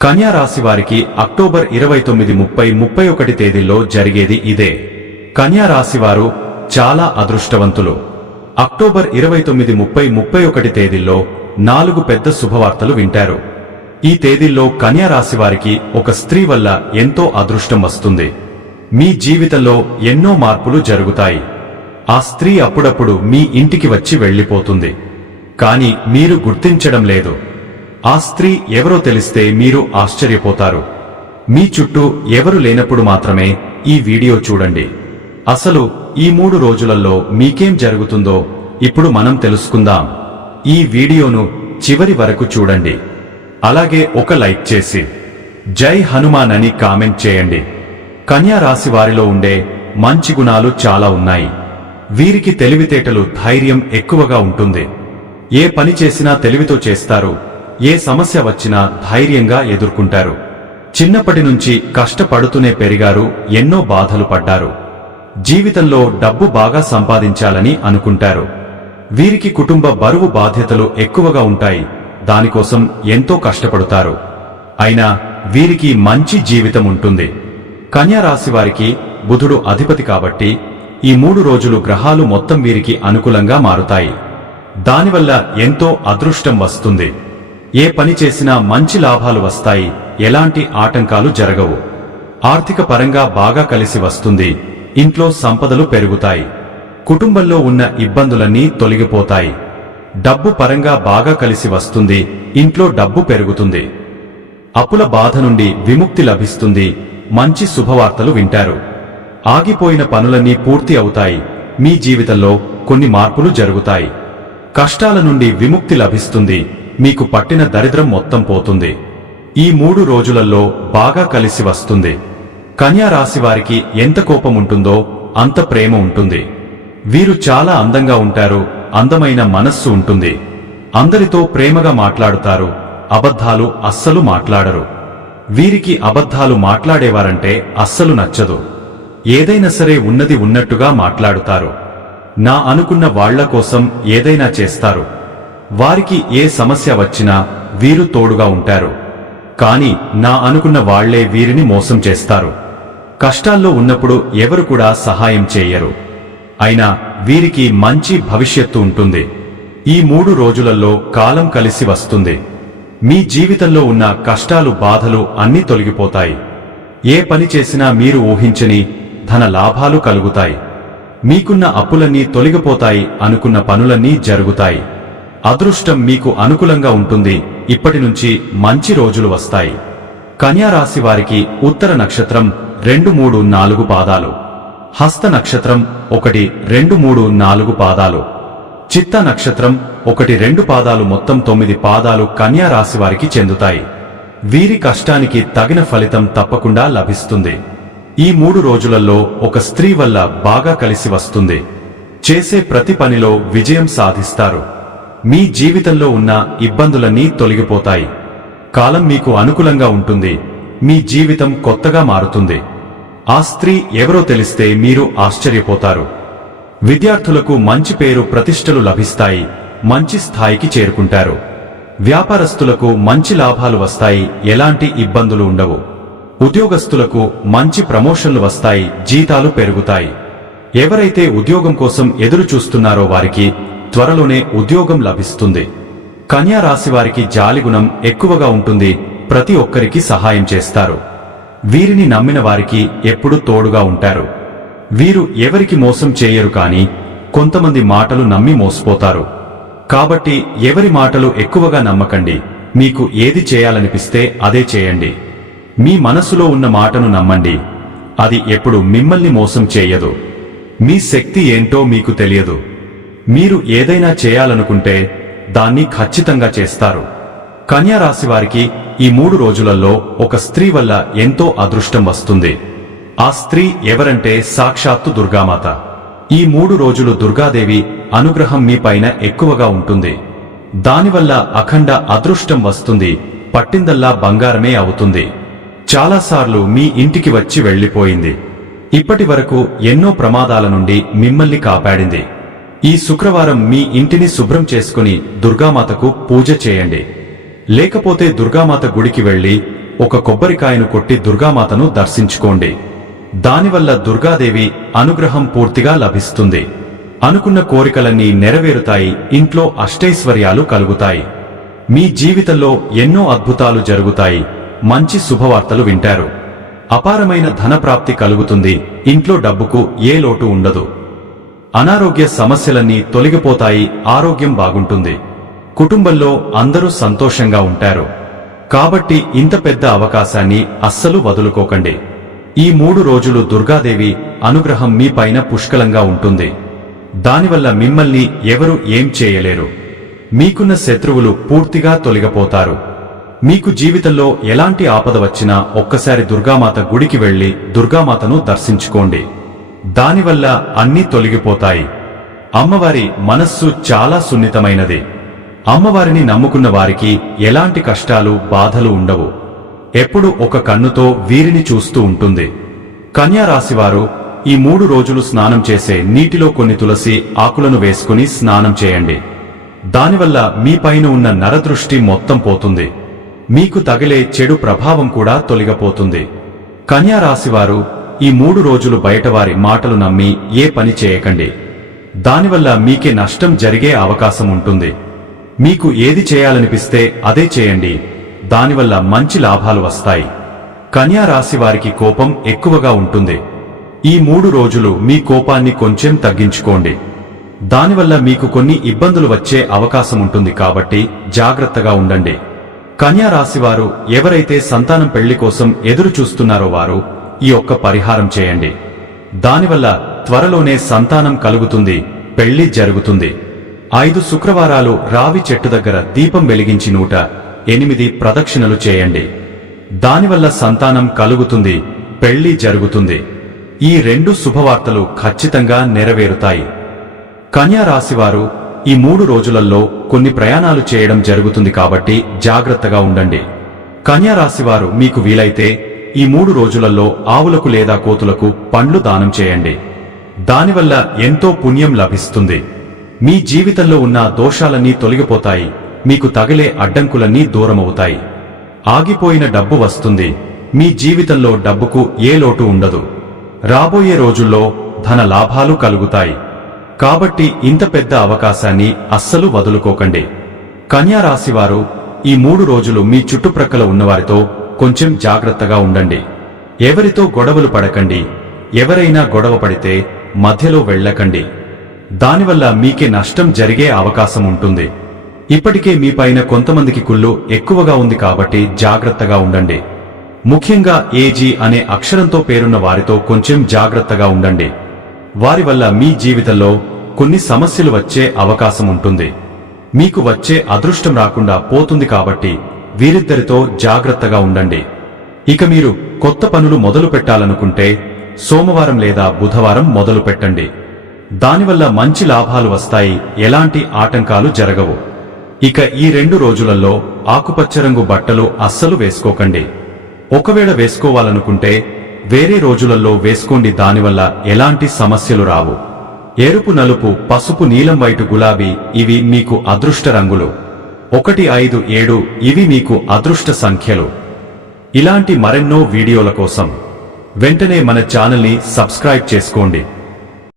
కన్యా రాశి వారికి అక్టోబర్ 29, 30, 31 తేదీల్లో జరిగేది ఇదే. కన్యా రాశి వారు చాలా అదృష్టవంతులు. అక్టోబర్ 29, 30, 31 తేదీల్లో 4 పెద్ద శుభవార్తలు వింటారు. ఈ తేదీల్లో కన్యా రాశి వారికి ఒక స్త్రీ వల్ల ఎంతో అదృష్టం వస్తుంది. మీ జీవితంలో ఎన్నో మార్పులు జరుగుతాయి. ఆ స్త్రీ అప్పుడప్పుడు మీ ఇంటికి వచ్చి వెళ్లిపోతుంది. కానీ మీరు గుర్తించడం లేదు. ఆ స్త్రీ ఎవరో తెలిస్తే మీరు ఆశ్చర్యపోతారు. మీ చుట్టూ ఎవరు లేనప్పుడు మాత్రమే ఈ వీడియో చూడండి. అసలు ఈ 3 రోజులలో మీకేం జరుగుతుందో ఇప్పుడు మనం తెలుసుకుందాం. ఈ వీడియోను చివరి వరకు చూడండి. అలాగే ఒక లైక్ చేసి జై హనుమాన్ అని కామెంట్ చేయండి. కన్యా రాశి వారిలో ఉండే మంచి గుణాలు చాలా ఉన్నాయి. వీరికి తెలివితేటలు, ధైర్యం ఎక్కువగా ఉంటుంది. ఏ పని చేసినా తెలివితో చేస్తారు. ఏ సమస్య వచ్చినా ధైర్యంగా ఎదుర్కొంటారు. చిన్నప్పటి నుంచి కష్టపడుతూనే పెరిగారు. ఎన్నో బాధలు పడ్డారు. జీవితంలో డబ్బు బాగా సంపాదించాలని అనుకుంటారు. వీరికి కుటుంబ బరువు, బాధ్యతలు ఎక్కువగా ఉంటాయి. దానికోసం ఎంతో కష్టపడతారు. అయినా వీరికి మంచి జీవితం ఉంటుంది. కన్యా రాశి వారికి బుధుడు అధిపతి కాబట్టి ఈ 3 రోజులు గ్రహాలు మొత్తం వీరికి అనుకూలంగా మారుతాయి. దానివల్ల ఎంతో అదృష్టం వస్తుంది. ఏ పని చేసినా మంచి లాభాలు వస్తాయి. ఎలాంటి ఆటంకాలు జరగవు. ఆర్థిక పరంగా బాగా కలిసి వస్తుంది. ఇంట్లో సంపదలు పెరుగుతాయి. కుటుంబంలో ఉన్న ఇబ్బందులన్నీ తొలగిపోతాయి. డబ్బు పరంగా బాగా కలిసి వస్తుంది. ఇంట్లో డబ్బు పెరుగుతుంది. అప్పుల బాధ నుండి విముక్తి లభిస్తుంది. మంచి శుభవార్తలు వింటారు. ఆగిపోయిన పనులన్నీ పూర్తి అవుతాయి. మీ జీవితంలో కొన్ని మార్పులు జరుగుతాయి. కష్టాల నుండి విముక్తి లభిస్తుంది. మీకు పట్టిన దరిద్రం మొత్తం పోతుంది. ఈ 3 రోజులలో బాగా కలిసి వస్తుంది. కన్యా రాశి వారికి ఎంత కోపం ఉంటుందో అంత ప్రేమ ఉంటుంది. వీరు చాలా అందంగా ఉంటారు. అందమైన మనస్సు ఉంటుంది. అందరితో ప్రేమగా మాట్లాడుతారు. అబద్ధాలు అస్సలు మాట్లాడరు. వీరికి అబద్ధాలు మాట్లాడేవారంటే అస్సలు నచ్చదు. ఏదైనా సరే ఉన్నది ఉన్నట్టుగా మాట్లాడుతారు. నా అనుకున్న వాళ్ల కోసం ఏదైనా చేస్తారు. వారికి ఏ సమస్య వచ్చినా వీరు తోడుగా ఉంటారు. కాని నా అనుకున్న వాళ్లే వీరిని మోసం చేస్తారు. కష్టాల్లో ఉన్నప్పుడు ఎవరు కూడా సహాయం చేయరు. అయినా వీరికి మంచి భవిష్యత్తు ఉంటుంది. ఈ 3 రోజులలో కాలం కలిసి వస్తుంది. మీ జీవితంలో ఉన్న కష్టాలు, బాధలు అన్నీ తొలగిపోతాయి. ఏ పని చేసినా మీరు ఊహించని ధన లాభాలు కలుగుతాయి. మీకున్న అప్పులన్నీ తొలగిపోతాయి. అనుకున్న పనులన్నీ జరుగుతాయి. అదృష్టం మీకు అనుకూలంగా ఉంటుంది. ఇప్పటి నుంచి మంచి రోజులు వస్తాయి. కన్యా రాశి వారికి ఉత్తర నక్షత్రం 2, 3, 4 పాదాలు, హస్త నక్షత్రం 1, 2, 3, 4 పాదాలు, చిత్త నక్షత్రం 1, 2 పాదాలు, మొత్తం 9 పాదాలు కన్యా రాశి వారికి చెందుతాయి. వీరి కష్టానికి తగిన ఫలితం తప్పకుండా లభిస్తుంది. ఈ 3 రోజులలో ఒక స్త్రీ వల్ల బాగా కలిసి వస్తుంది. చేసే ప్రతి పనిలో విజయం సాధిస్తారు. మీ జీవితంలో ఉన్న ఇబ్బందులన్నీ తొలగిపోతాయి. కాలం మీకు అనుకూలంగా ఉంటుంది. మీ జీవితం కొత్తగా మారుతుంది. ఆ స్త్రీ ఎవరో తెలిస్తే మీరు ఆశ్చర్యపోతారు. విద్యార్థులకు మంచి పేరు, ప్రతిష్టలు లభిస్తాయి. మంచి స్థాయికి చేరుకుంటారు. వ్యాపారస్తులకు మంచి లాభాలు వస్తాయి. ఎలాంటి ఇబ్బందులు ఉండవు. ఉద్యోగస్తులకు మంచి ప్రమోషన్లు వస్తాయి. జీతాలు పెరుగుతాయి. ఎవరైతే ఉద్యోగం కోసం ఎదురు చూస్తున్నారో వారికి త్వరలోనే ఉద్యోగం లభిస్తుంది. కన్యా రాశి వారికి జాలిగుణం ఎక్కువగా ఉంటుంది. ప్రతి ఒక్కరికి సహాయం చేస్తారు. వీరిని నమ్మిన వారికి ఎప్పుడూ తోడుగా ఉంటారు. వీరు ఎవరికి మోసం చేయరు. కానీ కొంతమంది మాటలు నమ్మి మోసపోతారు. కాబట్టి ఎవరి మాటలు ఎక్కువగా నమ్మకండి. మీకు ఏది చేయాలనిపిస్తే అదే చేయండి. మీ మనసులో ఉన్న మాటను నమ్మండి. అది ఎప్పుడు మిమ్మల్ని మోసం చేయదు. మీ శక్తి ఏంటో మీకు తెలియదు. మీరు ఏదైనా చేయాలనుకుంటే దాన్ని ఖచ్చితంగా చేస్తారు. కన్యా రాశి వారికి ఈ 3 రోజులలో ఒక స్త్రీ వల్ల ఎంతో అదృష్టం వస్తుంది. ఆ స్త్రీ ఎవరంటే సాక్షాత్తు దుర్గామాత. ఈ 3 రోజులు దుర్గాదేవి అనుగ్రహం మీ పైన ఎక్కువగా ఉంటుంది. దానివల్ల అఖండ అదృష్టం వస్తుంది. పట్టిందల్లా బంగారమే అవుతుంది. చాలాసార్లు మీ ఇంటికి వచ్చి వెళ్లిపోయింది. ఇప్పటి వరకు ఎన్నో ప్రమాదాల నుండి మిమ్మల్ని కాపాడింది. ఈ శుక్రవారం మీ ఇంటిని శుభ్రం చేసుకుని దుర్గామాతకు పూజ చేయండి. లేకపోతే దుర్గామాత గుడికి వెళ్లి ఒక కొబ్బరికాయను కొట్టి దుర్గామాతను దర్శించుకోండి. దానివల్ల దుర్గాదేవి అనుగ్రహం పూర్తిగా లభిస్తుంది. అనుకున్న కోరికలన్నీ నెరవేరుతాయి. ఇంట్లో అష్టైశ్వర్యాలు కలుగుతాయి. మీ జీవితంలో ఎన్నో అద్భుతాలు జరుగుతాయి. మంచి శుభవార్తలు వింటారు. అపారమైన ధనప్రాప్తి కలుగుతుంది. ఇంట్లో డబ్బుకు ఏ లోటు ఉండదు. అనారోగ్య సమస్యలన్నీ తొలగిపోతాయి. ఆరోగ్యం బాగుంటుంది. కుటుంబంలో అందరూ సంతోషంగా ఉంటారు. కాబట్టి ఇంత పెద్ద అవకాశాన్ని అస్సలు వదులుకోకండి. ఈ 3 రోజులు దుర్గాదేవి అనుగ్రహం మీ పైన పుష్కలంగా ఉంటుంది. దానివల్ల మిమ్మల్ని ఎవరు ఏం చేయలేరు. మీకున్న శత్రువులు పూర్తిగా తొలగిపోతారు. మీకు జీవితంలో ఎలాంటి ఆపద వచ్చినా ఒక్కసారి దుర్గామాత గుడికి వెళ్లి దుర్గామాతను దర్శించుకోండి. దానివల్ల అన్నీ తొలగిపోతాయి. అమ్మవారి మనస్సు చాలా సున్నితమైనది. అమ్మవారిని నమ్ముకున్న వారికి ఎలాంటి కష్టాలు బాధలు ఉండవు. ఎప్పుడు ఒక కన్నుతో వీరిని చూస్తూ ఉంటుంది. కన్యా రాశివారు ఈ 3 రోజులు స్నానం చేసే నీటిలో కొన్ని తులసి ఆకులను వేసుకుని స్నానం చేయండి. దానివల్ల మీ పైన ఉన్న నరదృష్టి మొత్తం పోతుంది. మీకు తగిలే చెడు ప్రభావం కూడా తొలగిపోతుంది. కన్యా రాశివారు ఈ 3 రోజులు బయటవారి మాటలు నమ్మి ఏ పని చేయకండి. దానివల్ల మీకే నష్టం జరిగే అవకాశం ఉంటుంది. మీకు ఏది చేయాలనిపిస్తే అదే చేయండి. దానివల్ల మంచి లాభాలు వస్తాయి. కన్యా రాశి వారికి కోపం ఎక్కువగా ఉంటుంది. ఈ 3 రోజులు మీ కోపాన్ని కొంచెం తగ్గించుకోండి. దానివల్ల మీకు కొన్ని ఇబ్బందులు వచ్చే అవకాశం ఉంటుంది. కాబట్టి జాగ్రత్తగా ఉండండి. కన్యా రాశివారు ఎవరైతే సంతానం పెళ్లి కోసం ఎదురు చూస్తున్నారో వారు ఈ ఒక్క పరిహారం చేయండి. దానివల్ల త్వరలోనే సంతానం కలుగుతుంది. పెళ్లి జరుగుతుంది. 5 శుక్రవారాలు రావి చెట్టు దగ్గర దీపం వెలిగించి 108 ప్రదక్షిణలు చేయండి. దానివల్ల సంతానం కలుగుతుంది. పెళ్లి జరుగుతుంది. ఈ 2 శుభవార్తలు ఖచ్చితంగా నెరవేరుతాయి. కన్యా రాశివారు ఈ 3 రోజులలో కొన్ని ప్రయాణాలు చేయడం జరుగుతుంది. కాబట్టి జాగ్రత్తగా ఉండండి. కన్యా రాశివారు మీకు వీలైతే ఈ 3 రోజులలో ఆవులకు లేదా కోతులకు పండ్లు దానం చేయండి. దానివల్ల ఎంతో పుణ్యం లభిస్తుంది. మీ జీవితంలో ఉన్న దోషాలన్నీ తొలగిపోతాయి. మీకు తగిలే అడ్డంకులన్నీ దూరమవుతాయి. ఆగిపోయిన డబ్బు వస్తుంది. మీ జీవితంలో డబ్బుకు ఏ లోటు ఉండదు. రాబోయే రోజుల్లో ధన లాభాలు కలుగుతాయి. కాబట్టి ఇంత పెద్ద అవకాశాన్ని అస్సలు వదులుకోకండి. కన్యా రాశివారు ఈ 3 రోజులు మీ చుట్టుప్రక్కల ఉన్నవారితో కొంచెం జాగ్రత్తగా ఉండండి. ఎవరితో గొడవలు పడకండి. ఎవరైనా గొడవ పడితే మధ్యలో వెళ్ళకండి. దానివల్ల మీకే నష్టం జరిగే అవకాశం ఉంటుంది. ఇప్పటికే మీ పైన కొంతమందికి కుళ్ళు ఎక్కువగా ఉంది. కాబట్టి జాగ్రత్తగా ఉండండి. ముఖ్యంగా ఏజీ అనే అక్షరంతో పేరున్న వారితో కొంచెం జాగ్రత్తగా ఉండండి. వారి వల్ల మీ జీవితంలో కొన్ని సమస్యలు వచ్చే అవకాశం ఉంటుంది. మీకు వచ్చే అదృష్టం రాకుండా పోతుంది. కాబట్టి వీరిద్దరితో జాగ్రత్తగా ఉండండి. ఇక మీరు కొత్త పనులు మొదలు పెట్టాలనుకుంటే సోమవారం లేదా బుధవారం మొదలు పెట్టండి. దానివల్ల మంచి లాభాలు వస్తాయి. ఎలాంటి ఆటంకాలు జరగవు. ఇక ఈ 2 రోజులలో ఆకుపచ్చ రంగు బట్టలు అస్సలు వేసుకోకండి. ఒకవేళ వేసుకోవాలనుకుంటే వేరే రోజులలో వేసుకోండి. దానివల్ల ఎలాంటి సమస్యలు రావు. ఎరుపు, నలుపు, పసుపు, నీలం, వైటు, గులాబీ ఇవి మీకు అదృష్ట రంగులు. 1, 5, 7 ఇవి మీకు అదృష్ట సంఖ్యలు. ఇలాంటి మరెన్నో వీడియోల కోసం వెంటనే మన ఛానల్ని సబ్స్క్రైబ్ చేసుకోండి.